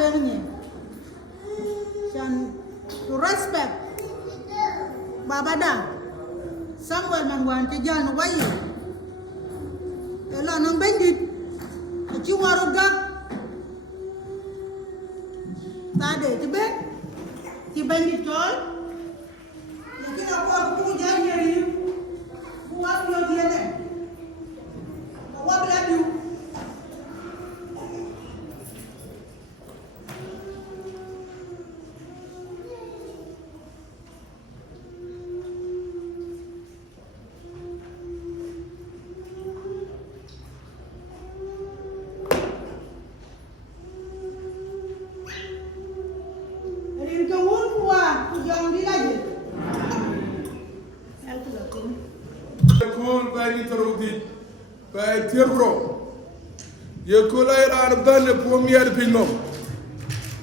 bengi shan to respect babada Samuel Mangwan ti jan wayi ela nang bendit ci waru gak tade ti ben ti bendit tol ya ki ko ku jan yeri ku wa yo diene wa bla du By Tirro, you could have done a premier pinom.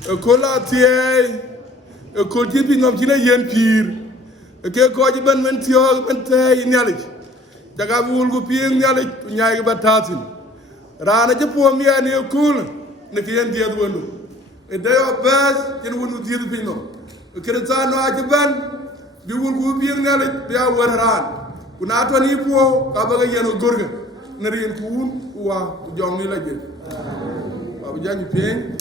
A cola tea, a cotipping of Gina Yen Pier, a cacojiban mentio and tay in knowledge. Jagabul go peeing knowledge, Yagabatatin. Rana Japomia near cool, Nikian the other window. A day of birth, you wouldn't deal the pinom. A Kiritano Ajaban, you will go peeing knowledge, they are well around. Kunato ni po kabaga yano gorga nari kun wa jong ni laje babu jangi peng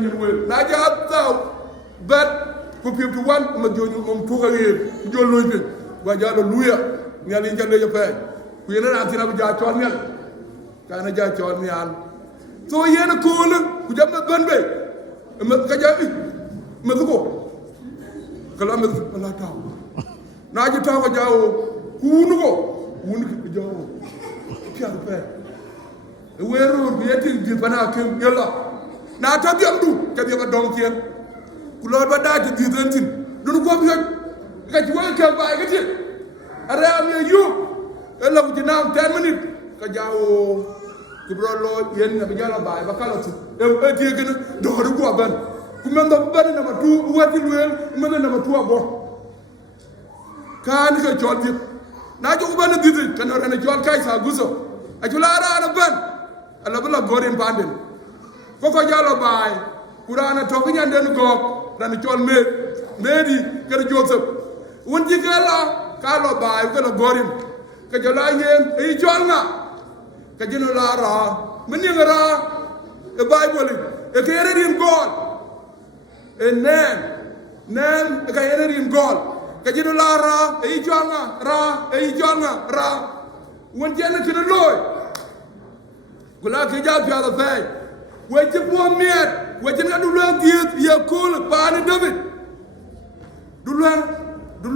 nyin wel na ja taw bet ko pip to wan ma joju mom to ga yer jo loy pe wa ja do luya nyal yi jande je pe ku yena na tina bu ja chon nyal kana ja chon nyal so yena ko la ku jam na ban be ma ka ja bi ma ko kala ma la taw na ji taw ga jawo ku nu ko wun ki jawo pia do pe weru bi yetin di bana ke yalla na ta bi amdu ka bi ba dom kien ku lo ba da ti di tentin du ko bi ka ci wa ka ba ga ti ara am yu ela ku na 10 minutes ka jawo ku bro lo yen na bi jala ba ba kala ti e ti gëna do do ko ban ku men do ban na ma tu wati luel men na ma tu abo kan ka jot ti na jo ku ban di ti kan ora na jot kai sa guso a jula ara na ban ala bula gorin panden koko jalo bay kurana to ko nyanden go dan chol medi kër joseph wonti gala kalo bay ko la gorin ka jala yen e chol nga ka jino la ra meni ngara e bible e kere rim god e nen ka yere rim god ka jino la ra e chol nga ra wonti na kino loy gula ke ja pya da fay we ci bo miet we ci na du lo diet ye kul pa ni david du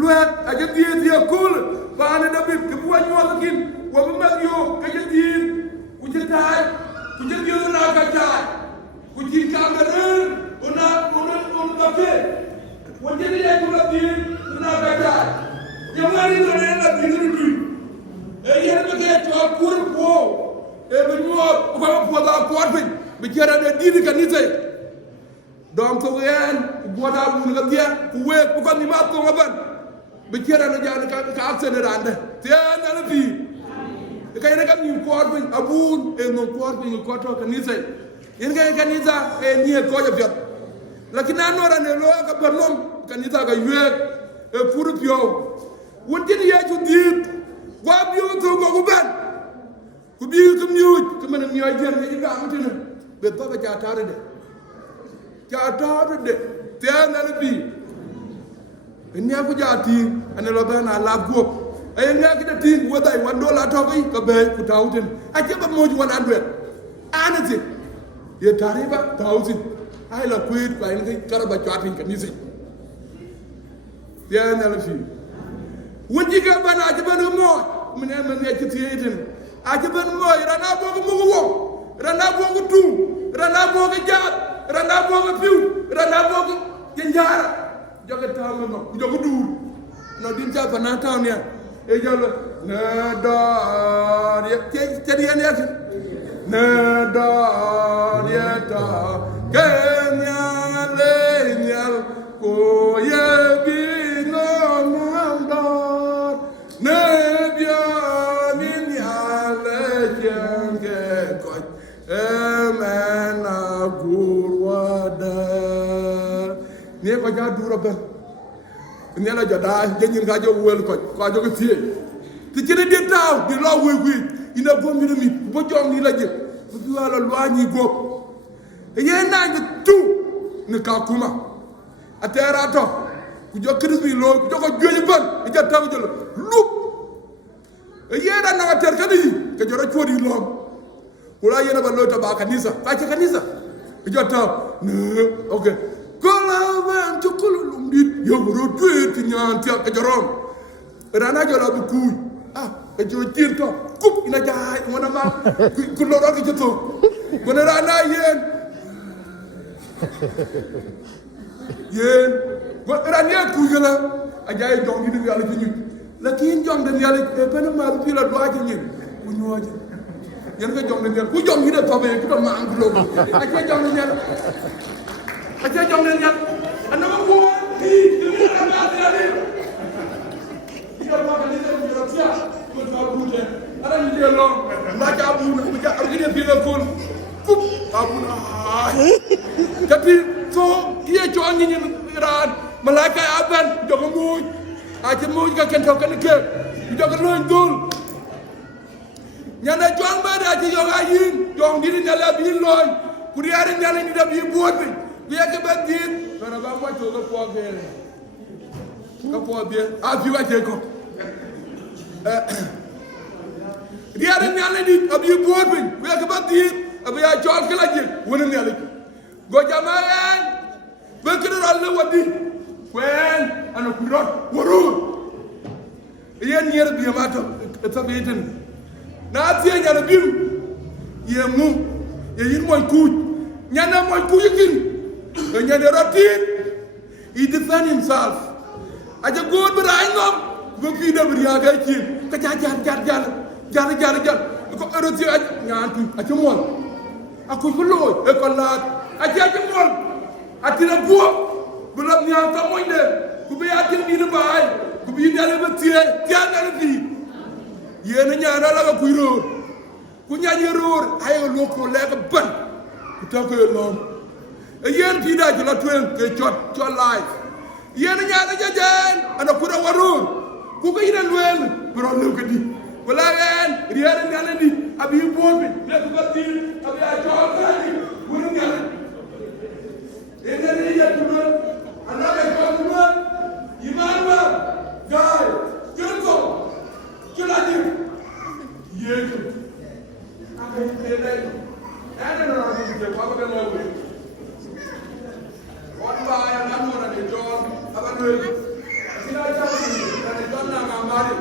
lo a je diet ye kul pa ni david ke bo ñu wax kin wo ba mag yo ke je diet ku ci tay ku je diet na ka tay ku ci cameroun on ke wo je ni ye ku la diet na ka tay ye mari do ne la diet du e ye na ke to pour po e be ñoo ko po da ko bi bi jara de didi kanisa donc ko yan bo da bu nga dia ku we ko ko ni ma to ngaban bi jara na jaan ka aksene rande te na la bi e kay na kam ni ko bi abun e no ko bi ko to kanisa yen ga kanisa e ni ko ja fiat lakini anora ne lo ka barnom kanisa ga yue e pour pio wonti ni ya ju dit wa bio to go ban ku bi ko miuj ko man mi ay jer ni ga amtina be baba ja tare de te na bi enya ku ja ti ane lo bana la go ay nga ki de ti wodai wando la to ko be ku tawtin a ke ba moju 100 anati ye tare ba tawtin ay la kuit ba ni karaba chatin ka ni si te na la fi wonji ga bana ji bana mo mene men ne ci tiyetin a ci ban mo rana bo ko mu wo rana bo ko tu rana bo ko jaat rana bo ko piu rana bo ko jenjara joge taw no joge dur no din ja bana taw ne e jalo na da ye ci di ne na da ye ta kenya le nyal ko ye bi no nam da ne bia ne ko ja duro ben ne la jada jenyin ga jo wel ko jo ko tie ti ci de taw di lo wi ina bom mi bo jom ni la je bu wala lo ani go ye na ngi tu ne ka kuma atera to ku jo kris bi lo jo ko joyi ban ja taw jël lu ye da na ter ka di ke jo ra chodi lo wala yena ba lo ta ba kanisa ka ci kanisa jo taw okay kola wan to kolum dit yo ro tuet nyanti ak jorom rana jola bu kuy e jo tirto kup ina jaay wona ma ku lo ro ki to wona rana yen bo rana ku gala a jaay jom ni yalla ci nit la kin jom dem yalla e ben ma bu la do aji ni ku ñoji yen nga jom dem ku jom ni de tobe ku to ma ang lo a ci jom ni yalla aja jom len yak ana ma ko ni ni ana ma ni ya ma ka ni ko ni tia ko ta bute ara ni de lo ma ja bu na ja organiser fi la ko kup abuna tapi so ye jo ni ni ran malaka aban jogo muj aja muj ka ken to kan ke jogo lo ndul nyana jong ba da ji yo ga yin jong di ni la bi loy ku yare nyala ni da bi bot bi ya ke ba dit para ba ko to ko po ge ko po bien a fi wa je ko dia de nyale di abi bo bin ya ke ba dit abi ya jol ke la je wona nyale go jamaen be ke ro le wadi kwen ana ku rot woru yen yer bi ma to be tin na tie nyale bim ye mu ye yin moy ku nyana moy ku yikin nyane rotin he defend himself aja god bi ray ngom go fi de bi ya ga ci ka jar ko eroti nyantu aja mol aku ko loy e ko lat aja mol atina buo bu la nyanta moy de ku bi atin bi de bay ku bi dale ba tie tiana fi yena nyana la ku ro ku nyani ro ayo loko le ka ban ku ta ko lom yen ti da la twen ke chot life yen nyana jajan ana ku ra waru ku ko ina lwen bro le ko di wala yen riya nyana di abi bobi le ko bati abi a chot ka di wuru nyana yen ne ya tu ana be ko tu imanwa gai kirko kila di yen aka ile ana na ro di ko ba mo we one by another and John Abanuel. Sina chati and John Nangamari.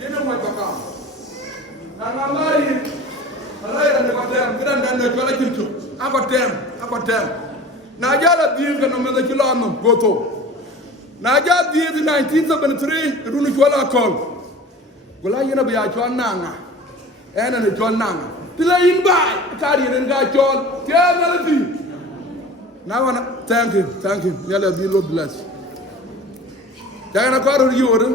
You know what Baka. Nangamari. Alai and Batem, Grand and the Jalakinto. Abatem. Najala Div and Omega Kilano, Goto. Naja Div in 1973, Runichola call. Well, I be a John Nanga. And a John Nanga. Till I invite, carry and got John. Tell me. Now, thank you. Yalla be Lord bless. Jangan aku harus orang.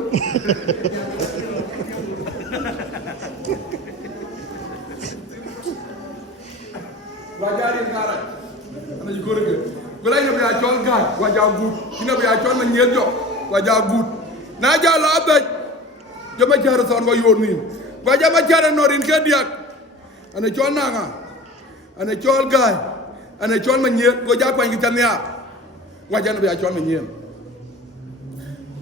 Wajah dia sekarang. Anda juga orang. Kalau ini biar jual gan, wajah good. Ini biar jual menyedok, wajah good. Naja labet. Jom cari soal wajah ni. Wajah macam norin ke dia. Anda jual nanga. Anda jual gan. Ane chol manye go ja kwa ngitamia waja no ya chol manye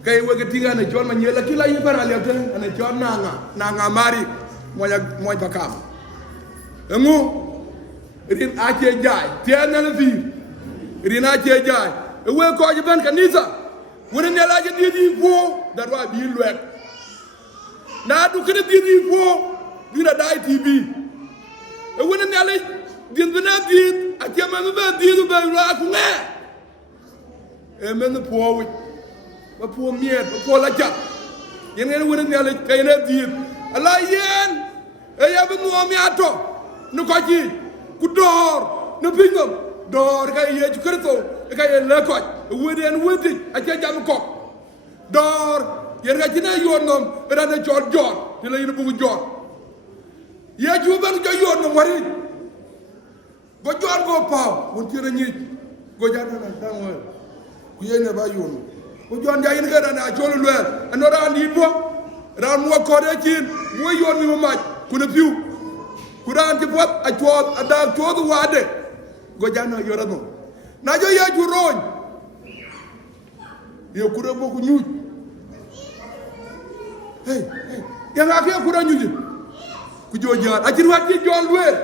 kay wege tinga ane chol manye la kila yi para le ten ane chol nanga mari moy pakam emu rin ache jay tiana le fi rin ache jay we ko je ban kanisa wona ne la je di fo darwa bi lwet na du kene di fo dina dai tv e wona ne la din bina di akema me ba di do ba ra ku nge e men the poor ba poor miet ba poor la ja yen ngene wona ne kay na di ala yen e ya bu no mi ato nu ko ji ku dor no pingam dor kay ye ju kerto kay le ko weden wedi ake jam ko dor yen ga ci na yonom ra na jor te la yen bu jor ye ju ban jo yonom wari go jor go paw won tira ni go jana na dango ku yene ba yono go jon ja yin ga na jolo lwer anora andi bo ran mo ko de kin mo yoni mo maj ku na piu ku ran ti pot a chod ada chod wade go jana yorano na jo ya ju roñ yo ku re bo ku ñuj hey ya nga ke ku ra ñuj ku jo jaar a ci wat ci jol wer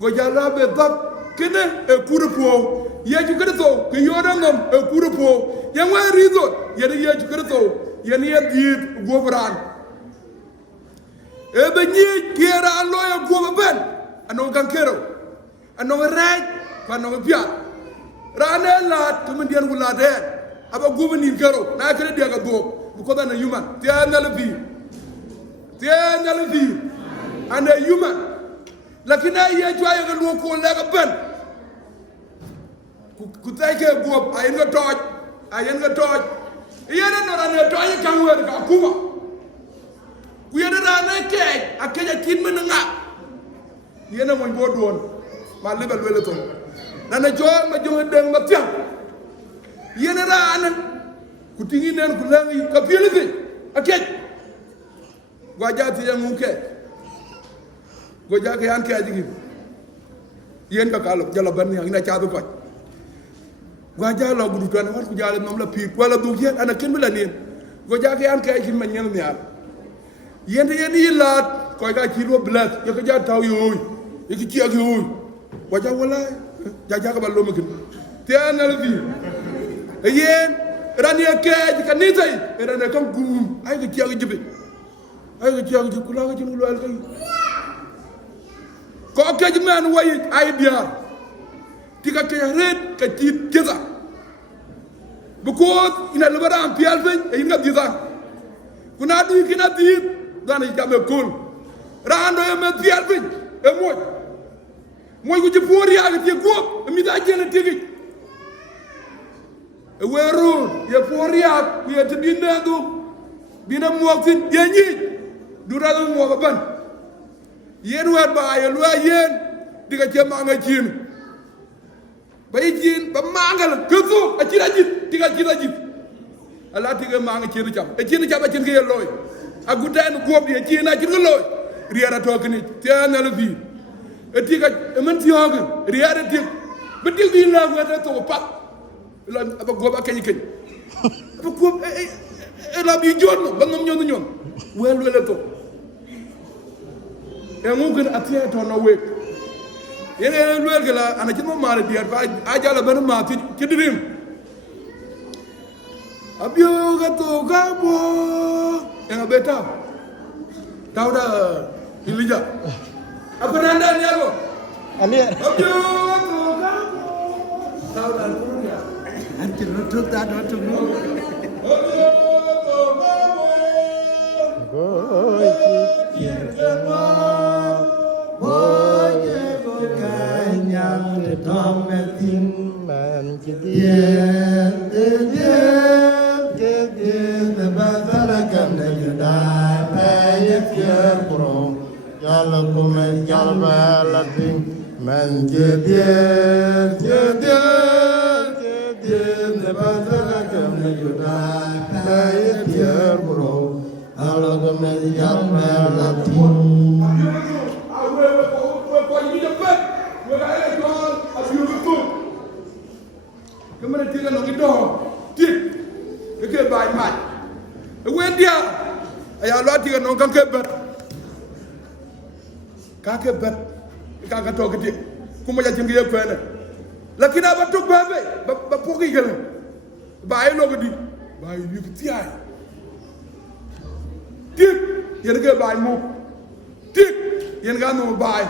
go jala be bab kene e kurupo ye ju kerto ke yoda ngam e kurupo ye ngwa rizo ye ye ju kerto ye ni di go bran e be ni kera lo ye go ben ano kan kero ano rej pa no pia rane la to men dian wala de aba go ni kero na kere de ga go ko da na human tiya na le bi and a human lakini ye jwa ye lu ko le ga ben ku tay ke go ay nga toj ye na no ran to ay kan wer ka kuma ku ye na na ke akeja kin men nga ye na mo bo don ma lebal wele to na na jo ma jo den ma tiam ye na ran ku tingi nen ku la ka pile fi akej wajati ya nguke go jaga yan ke ajigi yen ka kalo jalo ban ina chaadu ko gwa ja lo gudu tan war ku jale nom la pir wala du yen ana ken bela nen go ja ke an kay ci ma ñen ñaar yende yen yi laat ko ga ci lo blas yo ko ja taw yoy yi ci ak yoy waja wala ja ja ka ballo ma ken te ana la fi yen rani ke ci kan ni tay rani kan gum ay ga ci ak jibe ay ga ci ak jibe kula ga ci lo al kay ko ke ji man way ay biar tiga ke red ka ci keza because ina lebara am pial fen e ina diza kuna du kina di dana jabe kul rando e me pial fen e moy ko ci pori ak ci ko mi da jene tigi e wero ye pori ak ye te binadu bina mo fin ye ñi du ragal mo ban yen wer ba ye lo yen diga ci ma nga ci bay jin ba mangal kezu a ci rajit tiga ci rajit ala tiga ma nga ci cham e ci cham a ci ngi loy a guden gob ye ci na ci loy riara tok ni tena la fi e tiga e man ti hog riara tik ba til bi la ngata to pat la ba gob ak kany kany ba gob e la bi jonno ba ngam ñon wel wel to e ngu gën atia to no wek yene luel gala ana ci mo mare biar ba ajala ben ma ci dirim abio gato gabo en beta tawda ilija apananda niago ali abio gato gabo tawda kunya anti rotuk da do no abio gato gabo goy ci kirma boy go kanyang de tometin man ci de bazara kan de da pay fier pro yalla ko men jalba la tin man ci de bazara kan de da pay fier pro yalla ko men jalba la tin kemana tiga no gido tik ke bay mai wendia aya lo tiga no kan ke bet ka to gidi kuma ya jingi ko ene lakini aba tok babe ba poki gele bay lo gidi bay yu ti ay tik yen ke bay mo tik yen ga no bay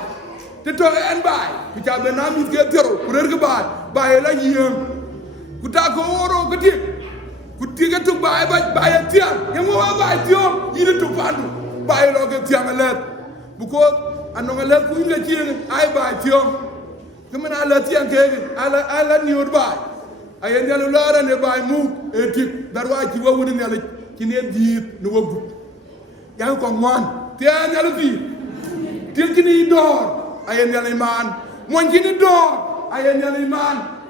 te to en bay ku ta be na mi ke tero ku re ke bay la yiem ku ta ko oro ko ti ku ti ga tu bay tiam ye mo bay tiom yiri tu pandu bay lo ke tiam let bu ko anonga let ku le ti ay bay tiom ke mena la tiam ke ala ni od bay ay en yalu lara ne bay mu e ti darwa ci wo woni ne la ci ne diit no wogu yang ko ngwan ti an yalu fi ti ni dor ay en yalu man mon ci ni dor ay en yalu man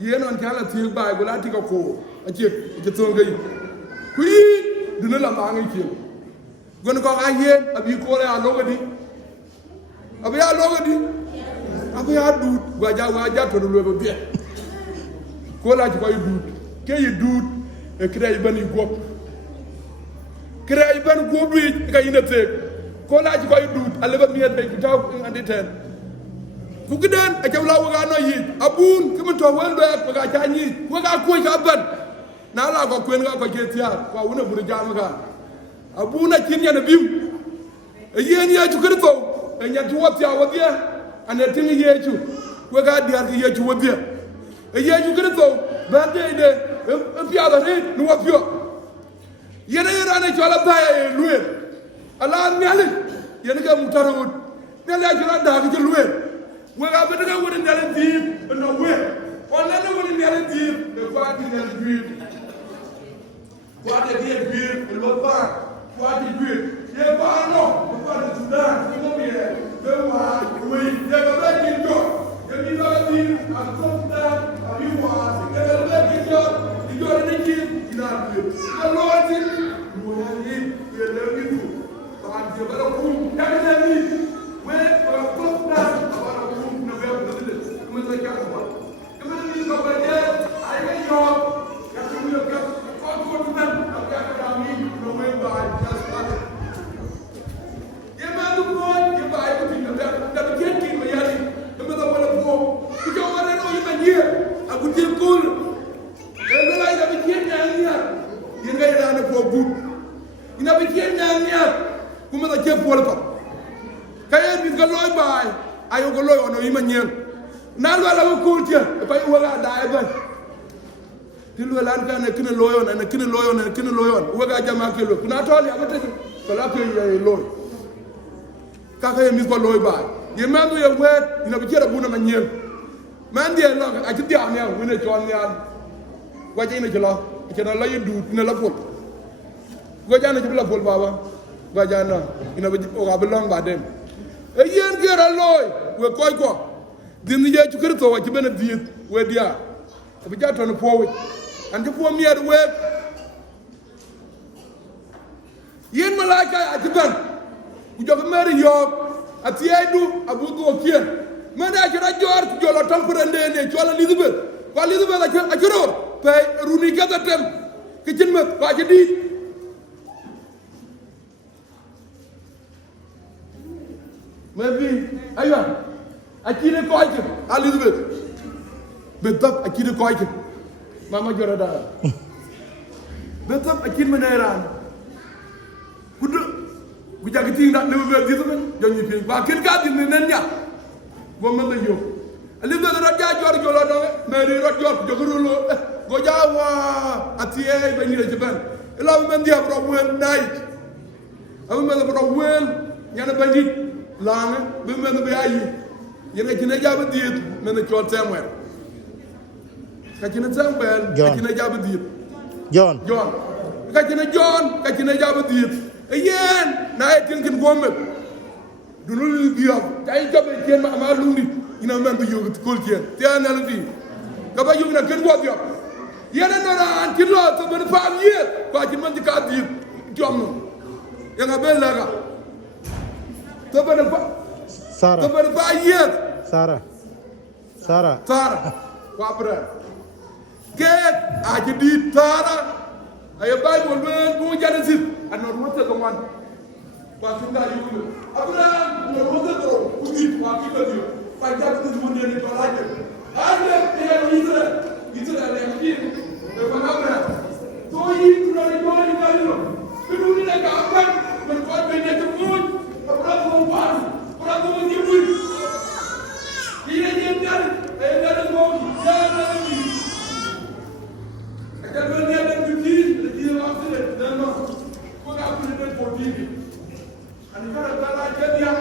yen on kala ti ba go la ti ko a ci to ngai ku yi dina la ma ngai ci gon ko ga yen abi ko la lo gadi abi ya lo gadi abi ya du wa ja to lo be bien ko la ci ko du ke yi du e krey ban yi gop krey ban gop bi ga ina te ko la ci ko du alle ba miet be taw andi ten ku gidan a jawla waga no yi abun kuma to wando ya waga tanyi waga ko ka ban na la ko kwen ga ko ke tiya ko wona buru jama ga abuna kin ya nabim yen ya ju kirto en ya tuwa tiya wadiya ane tin ye ju waga diar ye ju wadiya ye ju kirto ba de e piya da ne no wa piyo yene yera ne chola ba e luwe ala nyale yene ga mutaro ne la jura da ga luwe wega bedega woni ndale diib no we on la no woni ndale diib e faati ndale diib faati diib e lo fa faati diib ye ba no faati sudan ko mo mi e be wa we ye ba ba di do ye mi ba di a ko da a bi wa ye ba ba di do ni ki ina diib a lo ti mo ya ni ye le mi du faati ba ko ya ni we ko da che pol ko kay bi ko loy bay ayo ko loy ono yima ñen na lo la ko ci pay wala daay ban ti lo lan ka ne kine loyon ne kine loyon ne kine loyon waga jama ke lo kuna toli amate ko la ko ye loy ka ka ye mi ko loy bay ye mando ye wet ina bi jera buna ma ñen man die lo a ci diam ya wona jon ya waje ina ci lo ci na la yedu ina la pol gojana ci la pol baba gojana ina bi o ga belong ba dem e yen gera loy we koy ko din ye ci kër to wa ci bena diet we dia bi jatto no powi an ci po mier we yen malaika a ci ban ku jox mari yo ati aydu abu do kien mana ci rajor ci jolo tampere ndene ci wala Elizabeth ko Elizabeth a ci ro pay runi gata tem ki cin ma ko ci di mais bi aywa akine ko ci Elizabeth be tap akine ko ci mama jora da be tap akine meneran kudu bu jagati ndax ne be di sama joñi fi wa ken ka di nen nya bo man la yo Elizabeth ro ja jor jolo do mais ri ro jor jogoro go jawa atiye be ni ci ben ila men dia bro wen night awu men bro wen ñana bandit laana be men be ayi yene ci ne jaba diet men ci won temwer ka ci ne tembel ka ci ne jaba diet John ka ci ne jaba diet yen na ay tinkin gomel du lu biyo tay jobe ken ma lundi ina men be yogu ko ken te anal di ka ba yogu na ken go biyo yene no ran ci lo to ben fam yet ko ci man ci ka diet jom ya nga bel la to ben fa Sarah to ben fa yet Sarah ko apre ket a ci di tara ay bay mo ben bu jana sip anor wote ko man ba tinga yugo abraham no wote ko uji wa ki be yo fa jabu du mo ne ko laaje ande te yitra le ki e ko nabra to yi no le ko ni ba yo bi du ni ka afan ko ko be ne to mo abraham mo ba abraham mo ni bu yi ne ni dal e dal mo ya na ni akal be ne da du ki le wa se dan no ko ga ku ne ko ti ani kara dala ke dia